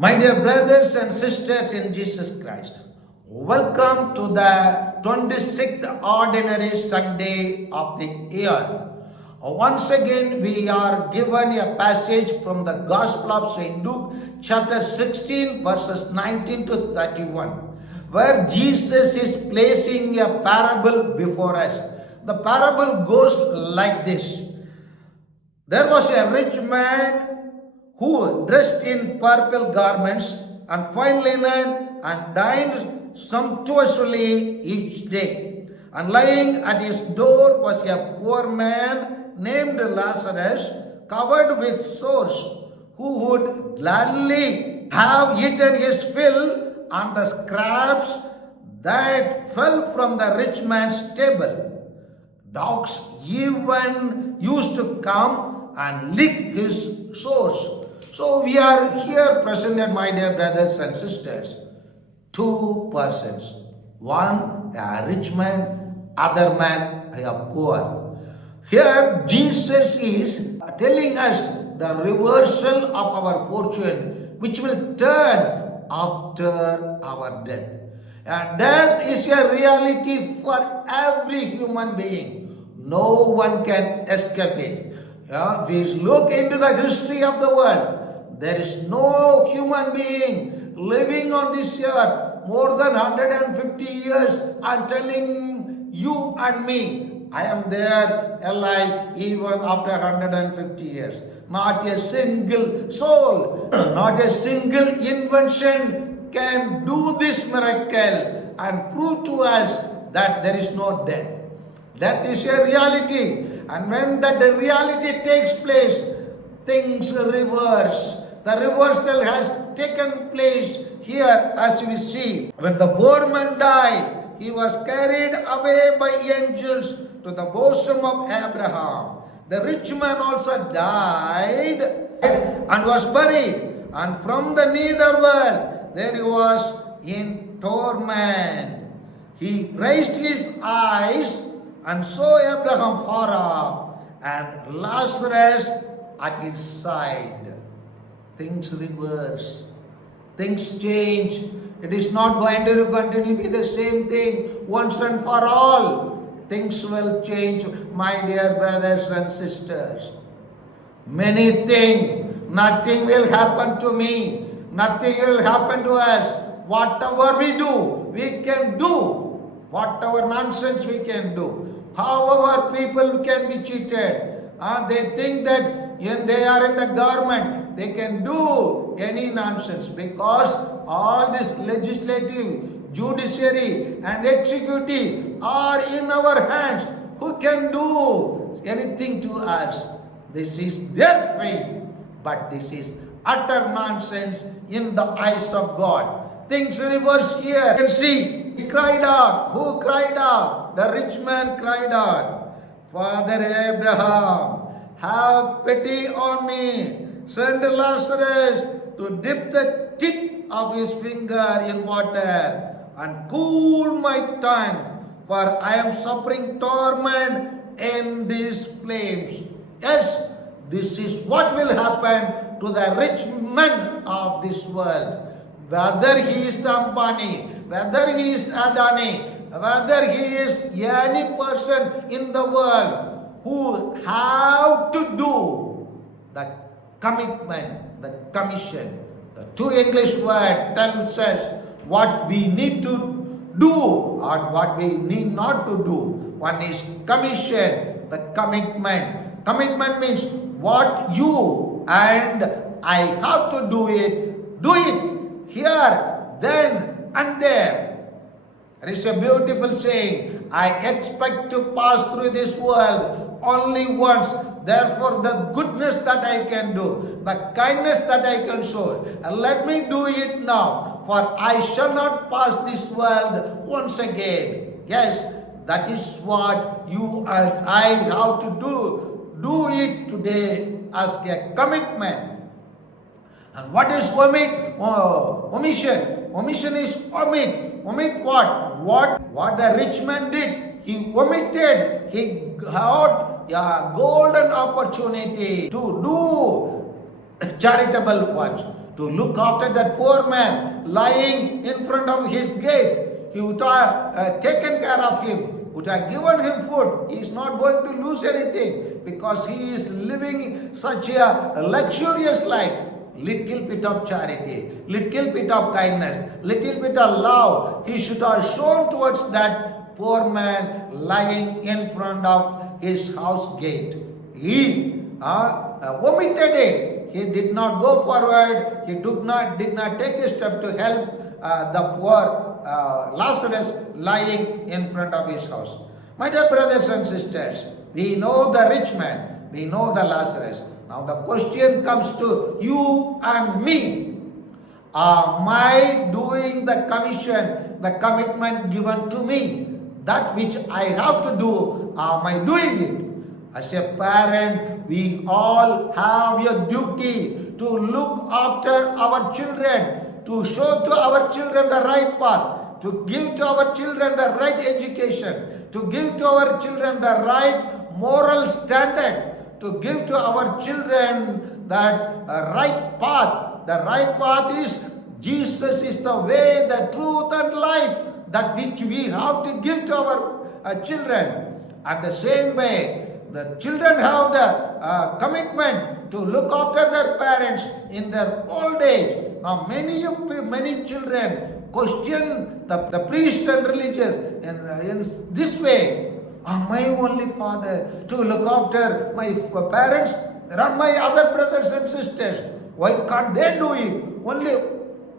My dear brothers and sisters in Jesus Christ, welcome to the 26th Ordinary Sunday of the year. Once again, we are given a passage from the Gospel of St. Luke, chapter 16, verses 19 to 31, where Jesus is placing a parable before us. The parable goes like this. There was a rich man who dressed in purple garments and fine linen and dined sumptuously each day. And lying at his door was a poor man named Lazarus, covered with sores, who would gladly have eaten his fill on the scraps that fell from the rich man's table. Dogs even used to come and lick his sores. So we are here presented, my dear brothers and sisters, two persons. One a rich man, other man a poor. Here Jesus is telling us the reversal of our fortune, which will turn after our death. And death is a reality for every human being. No one can escape it. If we look into the history of the world, there is no human being living on this earth more than 150 years. I'm telling you and me, I am there alive even after 150 years. Not a single soul, not a single invention can do this miracle and prove to us that there is no death. Death is a reality. And when that reality takes place, things reverse. The reversal has taken place here as we see. When the poor man died, he was carried away by angels to the bosom of Abraham. The rich man also died and was buried. And from the nether world, there he was in torment. He raised his eyes and saw Abraham far off and Lazarus at his side. Things reverse. Things change. It is not going to continue to be the same thing once and for all. Things will change, my dear brothers and sisters. Many things, nothing will happen to me. Nothing will happen to us. Whatever we do, we can do. Whatever nonsense we can do. However, people can be cheated. They think that when they are in the government, they can do any nonsense because all this legislative, judiciary and executive are in our hands. Who can do anything to us? This is their faith, but this is utter nonsense in the eyes of God. Things reverse here. You can see, he cried out. Who cried out? The rich man cried out, Father Abraham, have pity on me. Send Lazarus to dip the tip of his finger in water and cool my tongue, for I am suffering torment in these flames. Yes, this is what will happen to the rich men of this world. Whether he is Ambani, whether he is Adani, whether he is any person in the world who have to do the commitment, the commission. The two English words tells us what we need to do or what we need not to do. One is commission, the commitment. Commitment means what you and I have to do it here, then and there. There is a beautiful saying, I expect to pass through this world only once. Therefore, the goodness that I can do, the kindness that I can show, let me do it now, for I shall not pass this world once again. Yes, that is what you and I have to do. Do it today as a commitment. And what is omission? Omission is omit. Omit what? What the rich man did. He omitted. He got a golden opportunity to do charitable works, to look after that poor man lying in front of his gate. He would have taken care of him, would have given him food. He is not going to lose anything because he is living such a luxurious life. Little bit of charity, little bit of kindness, little bit of love he should have shown towards that poor man lying in front of his house gate. He omitted it. He did not go forward. He did not take a step to help the poor Lazarus lying in front of his house. My dear brothers and sisters, we know the rich man, we know the Lazarus. Now the question comes to you and me. Am I doing the commission, the commitment given to me? That which I have to do, am I doing it? As a parent, we all have a duty to look after our children, to show to our children the right path, to give to our children the right education, to give to our children the right moral standard, to give to our children that right path. The right path is Jesus is the way, the truth and life, that which we have to give to our children. At the same way, the children have the commitment to look after their parents in their old age. Now many children question the priest and religious in this way. Am I only father to look after my parents? There are my other brothers and sisters. Why can't they do it? Only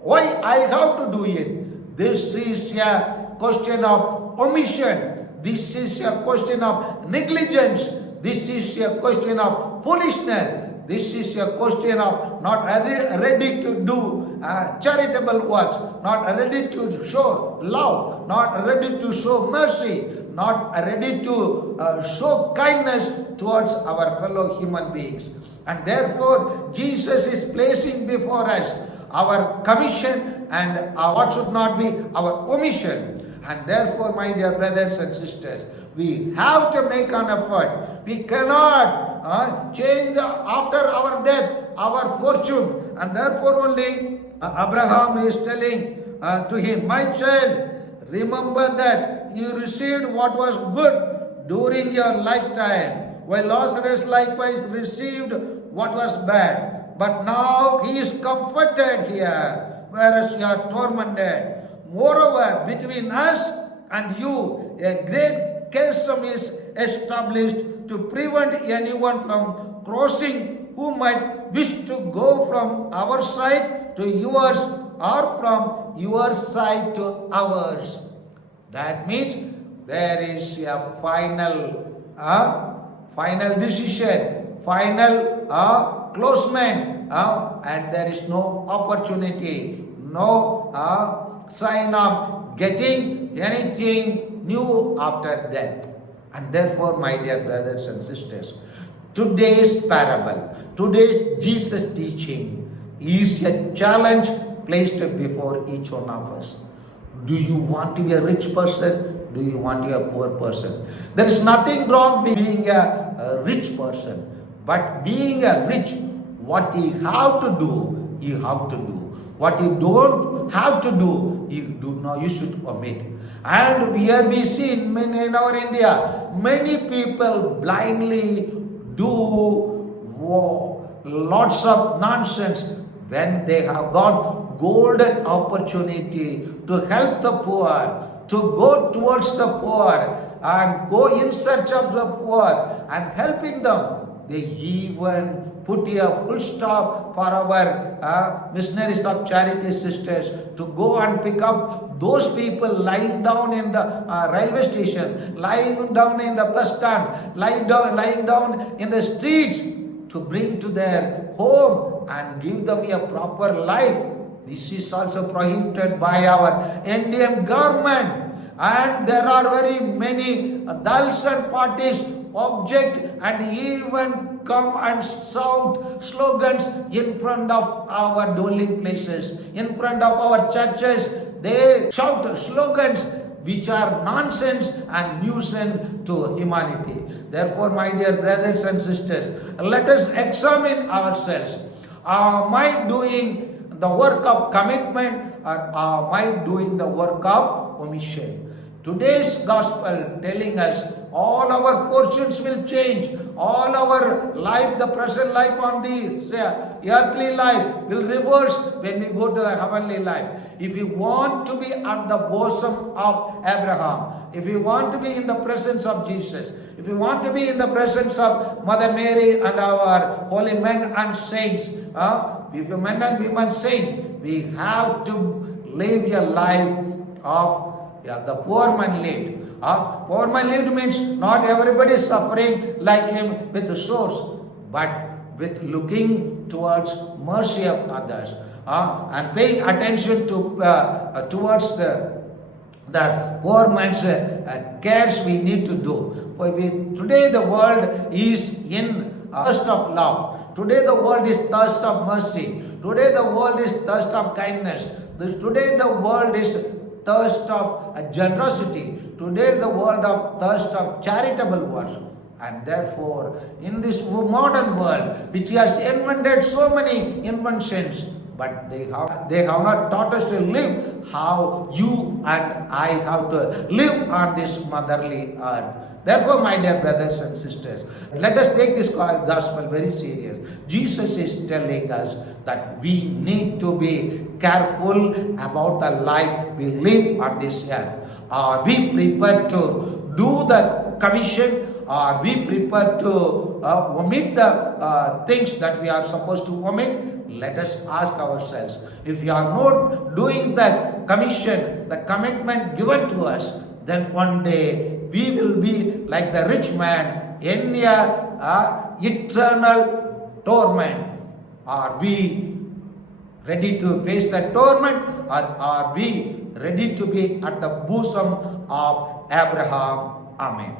why I have to do it? This is a question of omission. This is a question of negligence. This is a question of foolishness. This is a question of not ready to do charitable works, not ready to show love, not ready to show mercy, not ready to show kindness towards our fellow human beings. And therefore, Jesus is placing before us our commission and what should not be our omission. And therefore, my dear brothers and sisters, we have to make an effort. We cannot change after our death our fortune. And therefore only Abraham is telling to him, my child, remember that you received what was good during your lifetime, while Lazarus likewise received what was bad. But now he is comforted here, whereas you are tormented. Moreover, between us and you, a great chasm is established to prevent anyone from crossing who might wish to go from our side to yours or from your side to ours. That means there is a final decision, final closement, and there is no opportunity, no sign of getting anything new after death. And therefore, my dear brothers and sisters, today's parable, today's Jesus teaching is a challenge placed before each one of us. Do you want to be a rich person? Do you want to be a poor person? There is nothing wrong being a rich person, but being a rich, what you have to do, you have to do. What you don't have to do, you should omit. And here we see in our India, many people blindly do lots of nonsense when they have got golden opportunity to help the poor, to go towards the poor and go in search of the poor and helping them. They even put a full stop for our missionaries of charity sisters to go and pick up those people lying down in the railway station, lying down in the bus stand, lying down in the streets, to bring to their home and give them a proper life. This is also prohibited by our Indian government. And there are very many dals and parties object and even come and shout slogans in front of our dwelling places, in front of our churches. They shout slogans which are nonsense and nuisance to humanity. Therefore, my dear brothers and sisters, let us examine ourselves. Am I doing the work of commitment, or am I doing the work of omission? Today's gospel telling us all our fortunes will change, all our life, the present life on this earthly life will reverse when we go to the heavenly life. If you want to be at the bosom of Abraham, if you want to be in the presence of Jesus, if you want to be in the presence of Mother Mary and our holy men and saints, if you men and women saints, we have to live a life of the poor man lived. Poor man lived means not everybody is suffering like him with the source, but with looking towards mercy of others and paying attention to towards the poor man's cares we need to do. Today the world is in thirst of love. Today the world is thirst of mercy. Today the world is thirst of kindness. Today the world is thirst of generosity. Today the world of thirst of charitable work. And therefore, in this modern world, which has invented so many inventions, but they have not taught us to live how you and I have to live on this motherly earth. Therefore, my dear brothers and sisters, let us take this gospel very serious. Jesus is telling us that we need to be careful about the life we live on this earth. Are we prepared to do the commission? Are we prepared to omit the things that we are supposed to omit? Let us ask ourselves. If we are not doing the commission, the commitment given to us, then one day we will be like the rich man in eternal torment. Are we ready to face the torment, or are we ready to be at the bosom of Abraham? Amen.